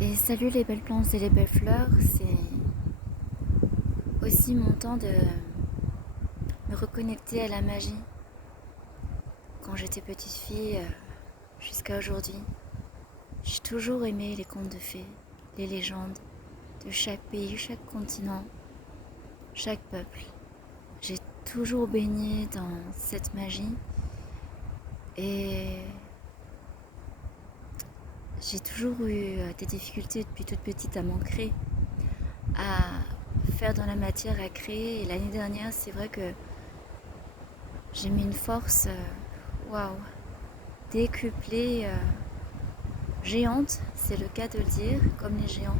Et salut les belles plantes et les belles fleurs, c'est aussi mon temps de me reconnecter à la magie. Quand j'étais petite fille jusqu'à aujourd'hui, j'ai toujours aimé les contes de fées, les légendes de chaque pays, chaque continent, chaque peuple. J'ai toujours baigné dans cette magie et j'ai toujours eu des difficultés depuis toute petite à m'ancrer, à faire dans la matière, à créer. Et l'année dernière, c'est vrai que j'ai mis une force, waouh, décuplée, géante, c'est le cas de le dire, comme les géants,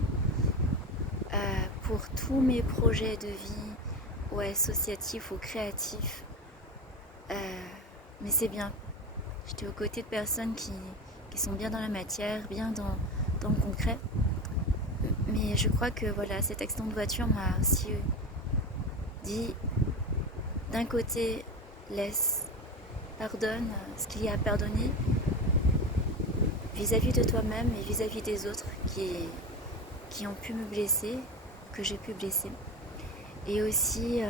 pour tous mes projets de vie, ou associatifs ou créatifs. Mais c'est bien. J'étais aux côtés de personnes qui sont bien dans la matière, bien dans le concret. Mais je crois que voilà, cet accident de voiture m'a aussi dit, d'un côté, laisse, pardonne ce qu'il y a à pardonner, vis-à-vis de toi-même et vis-à-vis des autres qui ont pu me blesser, que j'ai pu blesser. Et aussi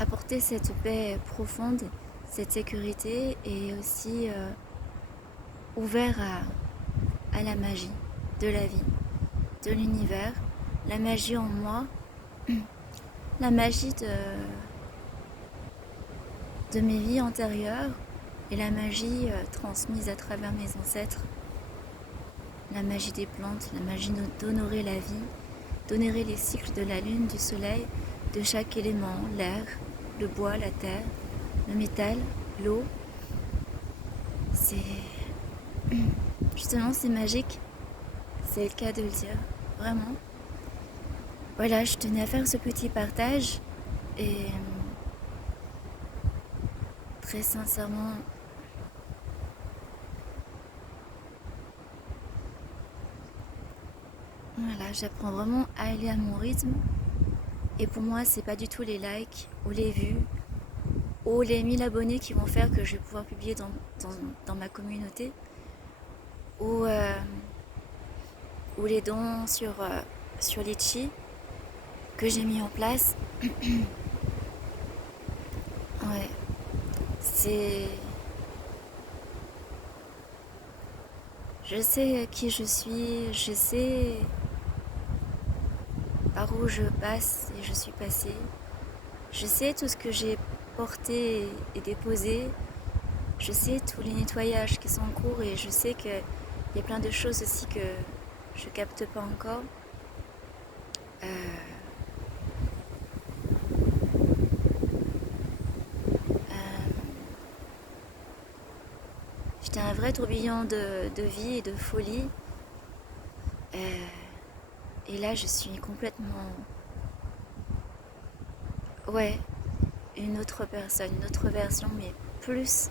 apporter cette paix profonde, cette sécurité et aussi ouvert à la magie de la vie, de l'univers, la magie en moi, la magie de mes vies antérieures et la magie transmise à travers mes ancêtres, la magie des plantes, la magie d'honorer la vie, d'honorer les cycles de la lune, du soleil, de chaque élément, l'air, le bois, la terre, le métal, l'eau. C'est justement c'est magique, c'est le cas de le dire, vraiment. Voilà, je tenais à faire ce petit partage et très sincèrement, voilà, j'apprends vraiment à aller à mon rythme. Et pour moi, c'est pas du tout les likes ou les vues ou les 1000 abonnés qui vont faire que je vais pouvoir publier dans ma communauté ou, ou les dons sur Litchi que j'ai mis en place. Ouais, c'est. Je sais qui je suis, je sais par où je passe et je suis passée. Je sais tout ce que j'ai porté et déposé. Je sais tous les nettoyages qui sont en cours et je sais qu'il y a plein de choses aussi que je capte pas encore. Euh, J'étais un vrai tourbillon de vie et de folie. Euh, et là, je suis complètement, ouais, une autre personne, une autre version, mais plus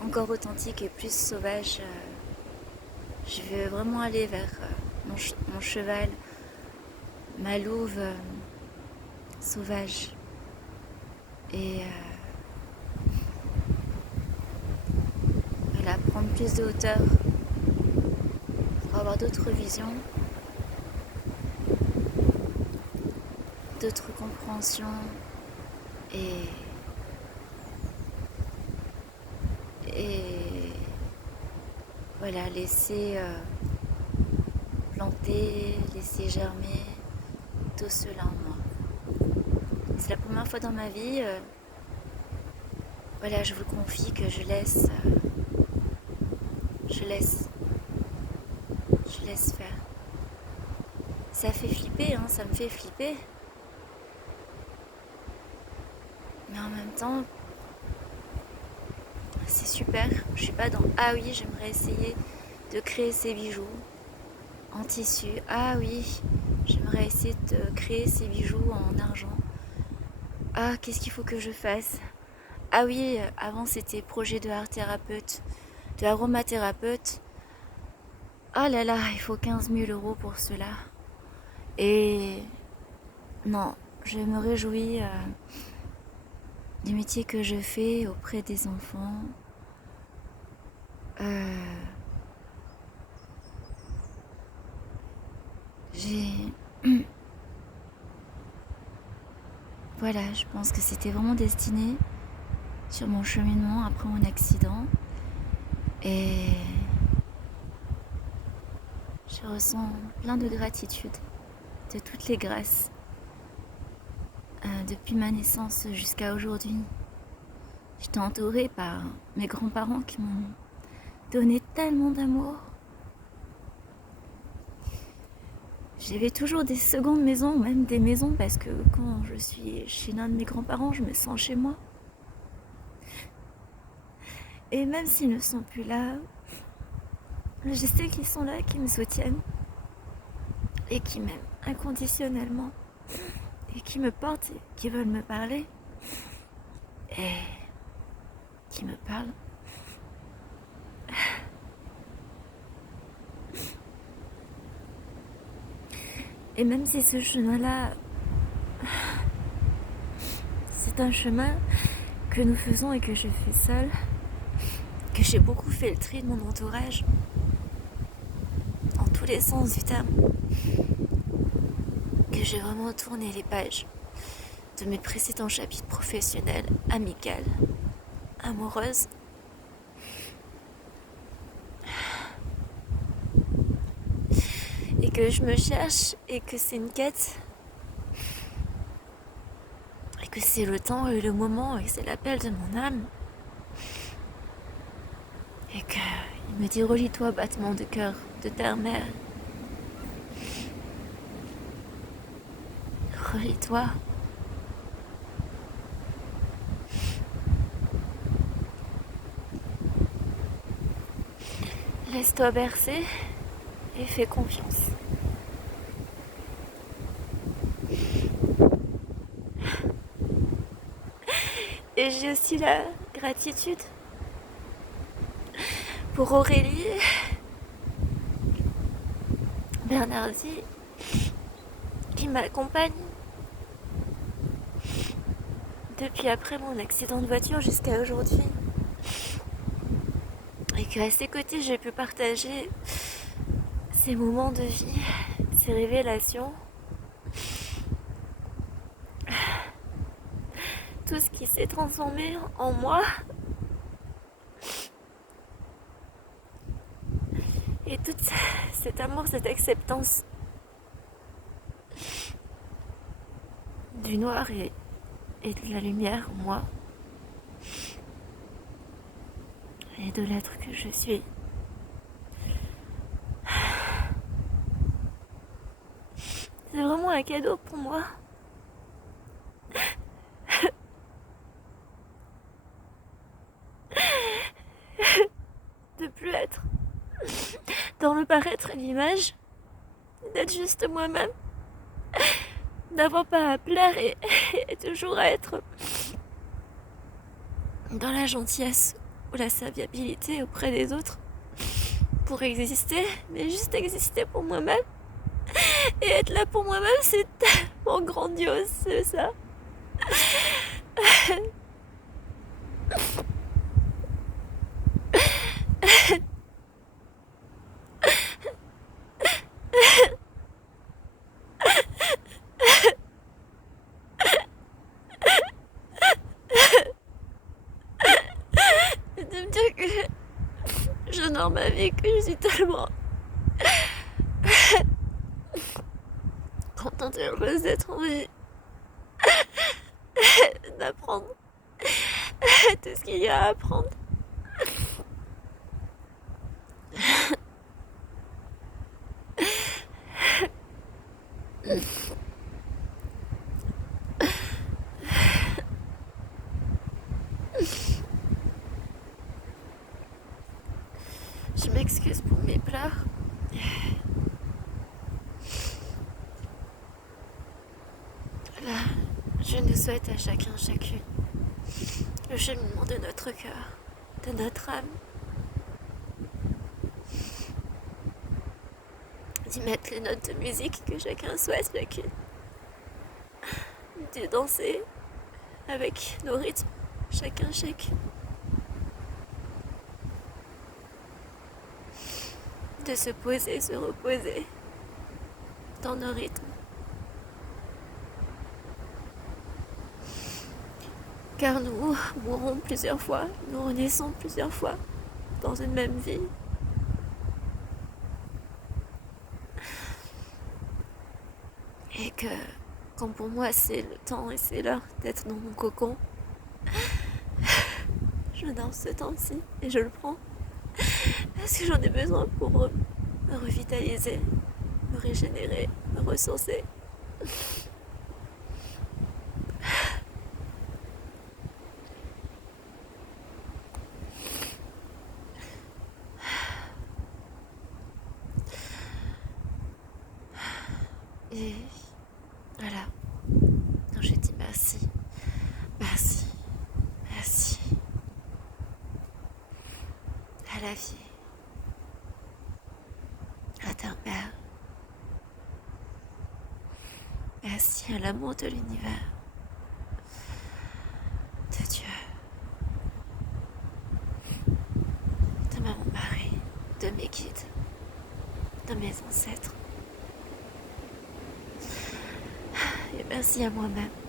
encore authentique et plus sauvage. Je veux vraiment aller vers mon cheval, ma louve sauvage. Et voilà, prendre plus de hauteur pour avoir d'autres visions, d'autres compréhensions et, et voilà, laisser planter, laisser germer tout cela en moi. C'est la première fois dans ma vie, voilà, je vous confie que je laisse, je laisse faire. Ça fait flipper, hein, ça me fait flipper. Mais en même temps, c'est super. Je suis pas dans ah oui, j'aimerais essayer de créer ces bijoux en tissu. Ah oui, j'aimerais essayer de créer ces bijoux en argent. Ah, qu'est-ce qu'il faut que je fasse? Ah oui, avant c'était projet de art thérapeute, de aromathérapeute. Ah là là, il faut 15 000 € pour cela. Et non, je me réjouis du métier que je fais auprès des enfants. voilà, je pense que c'était vraiment destiné sur mon cheminement après mon accident. Et je ressens plein de gratitude, de toutes les grâces, depuis ma naissance jusqu'à aujourd'hui. J'étais entourée par mes grands-parents qui m'ont donné tellement d'amour. J'avais toujours des secondes maisons, ou même des maisons, parce que quand je suis chez l'un de mes grands-parents, je me sens chez moi. Et même s'ils ne sont plus là, je sais qu'ils sont là, qu'ils me soutiennent et qui m'aiment inconditionnellement et qui me portent et qui veulent me parler et qui me parlent. Et même si ce chemin-là, c'est un chemin que nous faisons et que je fais seule, que j'ai beaucoup fait le tri de mon entourage, en tous les sens du terme, que j'ai vraiment tourné les pages de mes précédents chapitres professionnels, amicaux, amoureuses. Et que je me cherche et que c'est une quête. Et que c'est le temps et le moment et que c'est l'appel de mon âme. Et qu'il me dit relis-toi, battement de cœur de terre-mère. Relis-toi. Laisse-toi bercer et fais confiance. Et j'ai aussi la gratitude pour Aurélie, Bernardi, qui m'accompagne depuis après mon accident de voiture jusqu'à aujourd'hui. Et qu'à ses côtés, j'ai pu partager ces moments de vie, ces révélations, tout ce qui s'est transformé en moi. Et tout cet amour, cette acceptance du noir et de la lumière en moi. Et de l'être que je suis. C'est vraiment un cadeau pour moi. De plus être dans le paraître et l'image, d'être juste moi-même, d'avoir pas à plaire et toujours à être dans la gentillesse ou la serviabilité auprès des autres pour exister, mais juste exister pour moi-même. Et être là pour moi-même, c'est tellement grandiose, c'est ça. Et de me dire que j'honore ma vie, que je suis tellement contente et heureuse d'être en vie, d'apprendre tout ce qu'il y a à apprendre. Je m'excuse pour mes pleurs. Là, je nous souhaite à chacun, chacune, le cheminement de notre cœur, de notre âme, d'y mettre les notes de musique que chacun souhaite, chacune, de danser avec nos rythmes, chacun, chacune, de se poser, se reposer dans nos rythmes. Car nous mourrons plusieurs fois, nous renaissons plusieurs fois dans une même vie. Et que quand pour moi c'est le temps et c'est l'heure d'être dans mon cocon, je danse ce temps-ci et je le prends parce que j'en ai besoin pour me revitaliser, me régénérer, me ressourcer. Et voilà. Donc je dis merci, merci, merci à la vie, à ta mère. Merci à l'amour de l'univers, de Dieu, de mon mari, de mes guides, de mes ancêtres. Et merci à moi-même.